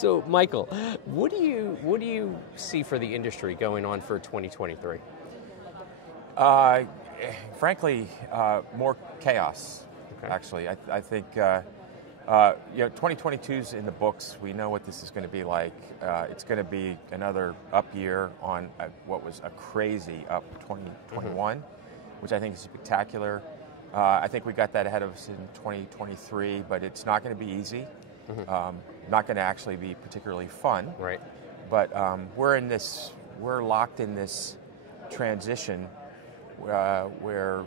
So, Michael, what do you see for the industry going on for 2023? Uh, Frankly, more chaos. Okay. Actually, I think 2022's in the books. We know what this is going to be like. It's going to be another up year on what was a crazy up 2021, which I think is spectacular. I think we got that ahead of us in 2023, but it's not going to be easy. Not going to actually be particularly fun. Right. But we're locked in this transition where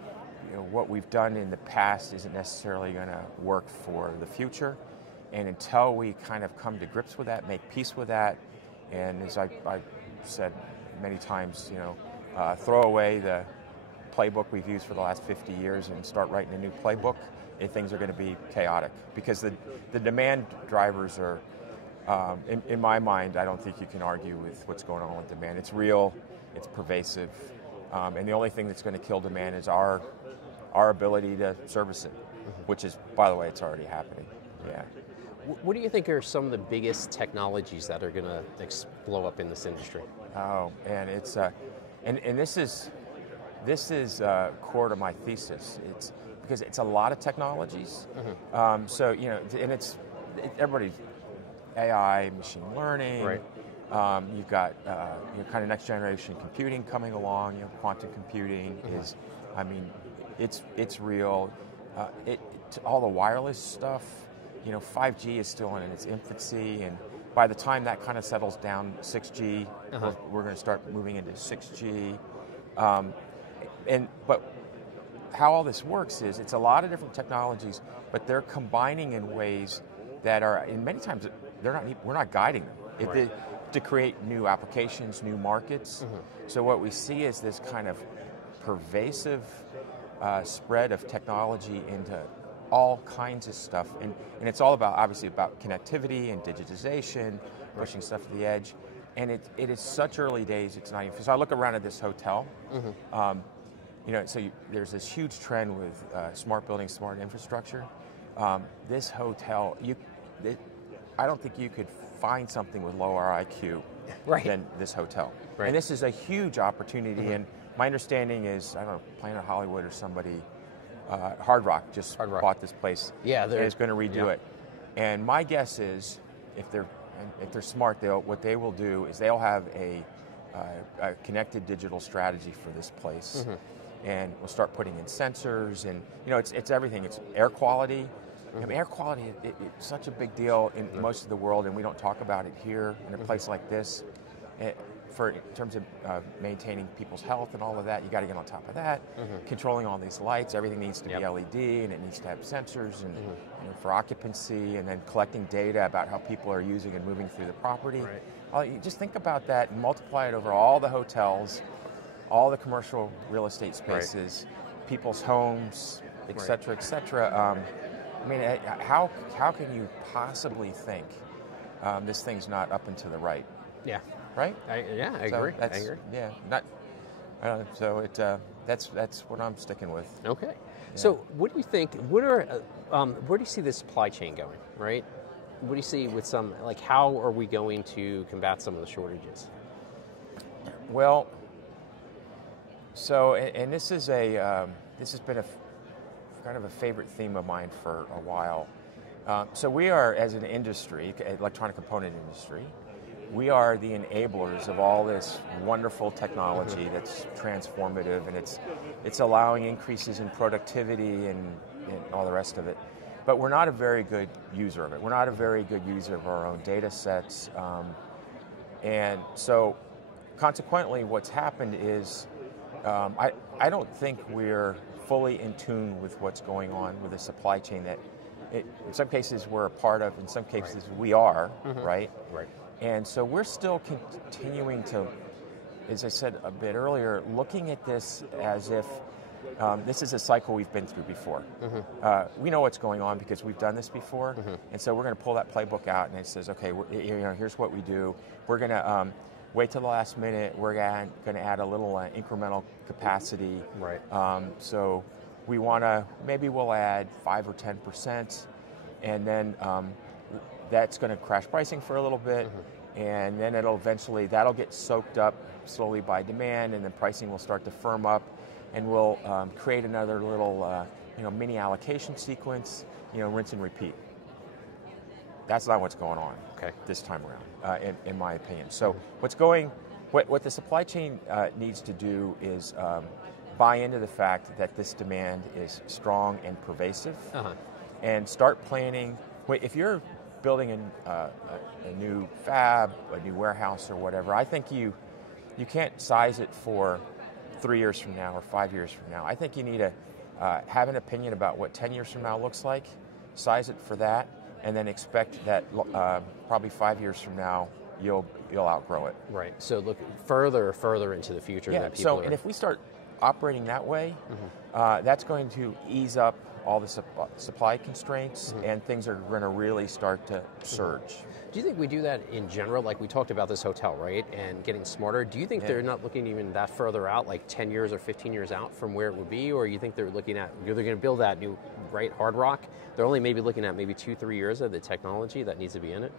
what we've done in the past isn't necessarily going to work for the future. And until we kind of come to grips with that, make peace with that, and as I've said many times, throw away the playbook we've used for the last 50 years and start writing a new playbook, things are going to be chaotic. Because the demand drivers are, in my mind, I don't think you can argue with what's going on with demand. It's real, it's pervasive, and the only thing that's going to kill demand is our ability to service it, which is, by the way, it's already happening. Yeah. What do you think are some of the biggest technologies that are going to blow up in this industry? Oh, and it's and this is core to my thesis. It's because it's a lot of technologies. So and everybody's AI, machine learning. Right. You've got kind of next generation computing coming along. Quantum computing is, it's real. All the wireless stuff. 5G is still in its infancy, and by the time that kind of settles down, 6G, we're going to start moving into 6G. But how all this works is it's a lot of different technologies, but they're combining in ways that are, in many times, we're not guiding them to create new applications, new markets. So what we see is this kind of pervasive spread of technology into all kinds of stuff, and it's all obviously about connectivity and digitization, pushing stuff to the edge, and it is such early days. It's not even. So I look around at this hotel. There's this huge trend with smart buildings, smart infrastructure. This hotel, I don't think you could find something with lower IQ than this hotel. Right. And this is a huge opportunity. And my understanding is, I don't know, Planet Hollywood or somebody. Hard Rock bought this place. Yeah, and is going to redo it. And my guess is, if they're smart, what they will do is they'll have a connected digital strategy for this place, and we'll start putting in sensors, and it's everything. It's air quality. Air quality it's such a big deal in most of the world, and we don't talk about it here in a place like this. In terms of maintaining people's health and all of that, you got to get on top of that. Controlling all these lights, everything needs to be LED, and it needs to have sensors and for occupancy, and then collecting data about how people are using and moving through the property. Right. You just think about that and multiply it over all the hotels, all the commercial real estate spaces, people's homes, et cetera, et cetera. How can you possibly think this thing's not up and to the right? Yeah. Right? I agree. I agree. Yeah. That's what I'm sticking with. Okay. Yeah. So, what do you think? Where do you see the supply chain going? Right. What do you see with how are we going to combat some of the shortages? Well, so and this has been a kind of a favorite theme of mine for a while. So we are, as an industry, electronic component industry. We are the enablers of all this wonderful technology that's transformative, and it's allowing increases in productivity and all the rest of it. But we're not a very good user of it. We're not a very good user of our own data sets. And so consequently, what's happened is I don't think we're fully in tune with what's going on with the supply chain that in some cases we're a part of, in some cases we are, right? Right. And so we're still continuing to, as I said a bit earlier, looking at this as if this is a cycle we've been through before. We know what's going on because we've done this before, and so we're going to pull that playbook out, and it says, okay, here's what we do. We're going to wait till the last minute. We're going to add a little incremental capacity. Right. So we'll add 5 or 10%, and then that's going to crash pricing for a little bit, and then that'll get soaked up slowly by demand, and then pricing will start to firm up, and we'll create another little mini allocation sequence, rinse and repeat. That's not what's going on this time around, in my opinion. So what the supply chain needs to do is buy into the fact that this demand is strong and pervasive, and start planning. If you're building a new fab, a new warehouse or whatever, I think you can't size it for 3 years from now or 5 years from now. I think you need to have an opinion about what 10 years from now looks like, size it for that, and then expect that probably 5 years from now you'll outgrow it. Right. So look further into the future. Yeah. That people and if we start operating that way, that's going to ease up all the supply constraints, and things are going to really start to surge. Do you think we do that in general? Like we talked about this hotel, right? And getting smarter. Do you think they're not looking even that further out, like 10 years or 15 years out from where it would be? Or you think they're looking at, they're going to build that new, Hard Rock? They're only maybe looking at maybe 2-3 years of the technology that needs to be in it?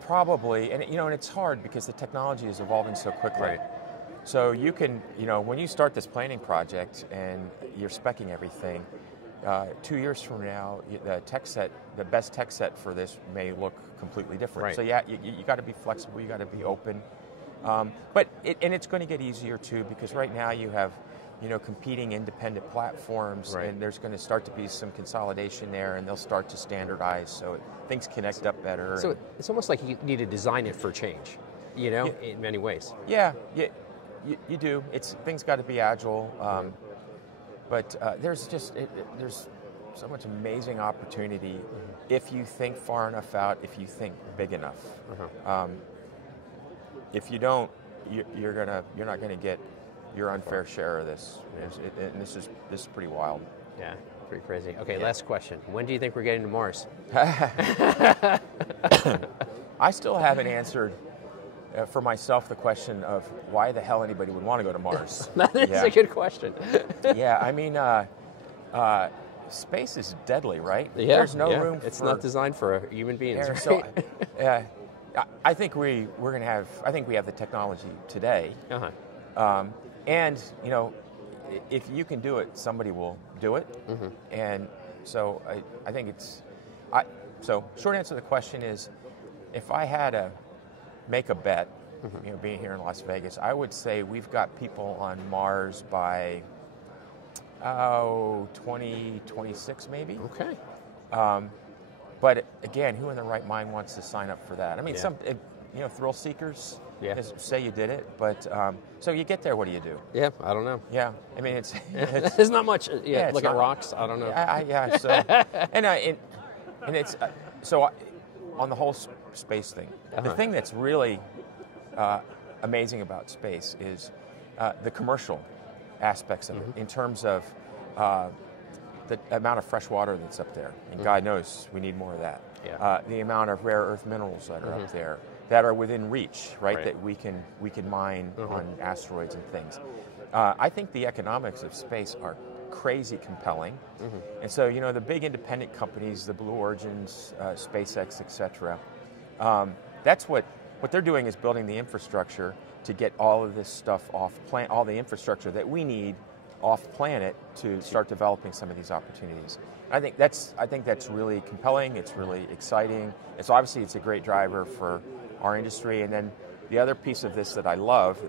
Probably. And, and it's hard because the technology is evolving so quickly. Right. So you can, when you start this planning project and you're speccing everything, 2 years from now, the best tech set for this may look completely different. Right. So you got to be flexible, you got to be open. But it's going to get easier too, because right now you have, competing independent platforms, and there's going to start to be some consolidation there, and they'll start to standardize so things connect up better. So it's almost like you need to design it for change, in many ways. Yeah. You do. Things got to be agile, but there's so much amazing opportunity if you think far enough out, if you think big enough. If you don't, you're not gonna get your unfair share of this. And this is pretty wild. Yeah, pretty crazy. Okay, last question. When do you think we're getting to Mars? I still haven't answered for myself the question of why the hell anybody would want to go to Mars. That is a good question. Yeah, I mean, space is deadly, right? Yeah, there's no room. It's not designed for human beings. Right? So, I think we have the technology today, and if you can do it, somebody will do it, and so I think so short answer to the question is, if I had to make a bet, being here in Las Vegas, I would say we've got people on Mars by 2026 maybe. Okay. But again, who in their right mind wants to sign up for that? I mean, some thrill seekers say you did it, but so you get there, what do you do? Yeah, I don't know. Yeah, I mean it's there's not much. Look at rocks. I don't know. So and it's on the whole space thing. The thing that's really amazing about space is the commercial aspects of it, in terms of the amount of fresh water that's up there, and God knows we need more of that. The amount of rare earth minerals that are up there that are within reach, right? That we can mine on asteroids and things. I think the economics of space are crazy compelling, and so the big independent companies, the Blue Origins, SpaceX, etc. That's what they're doing, is building the infrastructure to get all of this stuff off planet, all the infrastructure that we need off planet to start developing some of these opportunities. I think that's really compelling. It's really exciting. It's obviously a great driver for our industry. And then the other piece of this that I love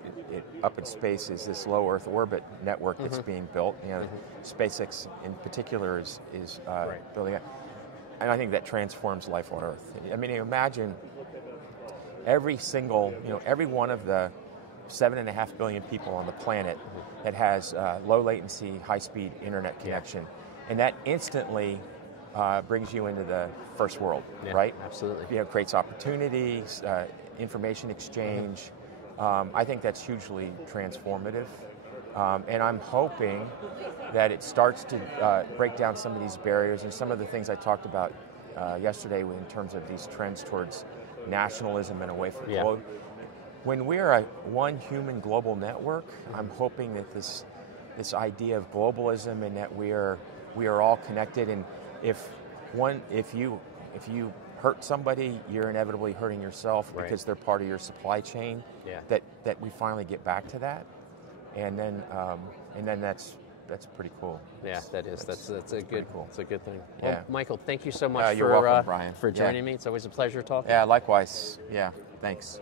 up in space is this low Earth orbit network that's being built. SpaceX in particular is building it, and I think that transforms life on Earth. I mean, imagine every one of the 7.5 billion people on the planet that has low latency, high-speed internet connection, and that instantly brings you into the first world, right? Absolutely. Creates opportunities, information exchange. I think that's hugely transformative, and I'm hoping that it starts to break down some of these barriers and some of the things I talked about yesterday in terms of these trends towards nationalism and away from globe. When we're a one human global network, I'm hoping that this idea of globalism and that we are all connected, and if you hurt somebody, you're inevitably hurting yourself because they're part of your supply chain. Yeah. That we finally get back to that, and then that's pretty cool. Yeah, that is. That's a good. Cool. It's a good thing. Yeah. Well, Michael, thank you so much you're welcome, Brian. for joining me. It's always a pleasure talking. Yeah, likewise. Yeah, thanks.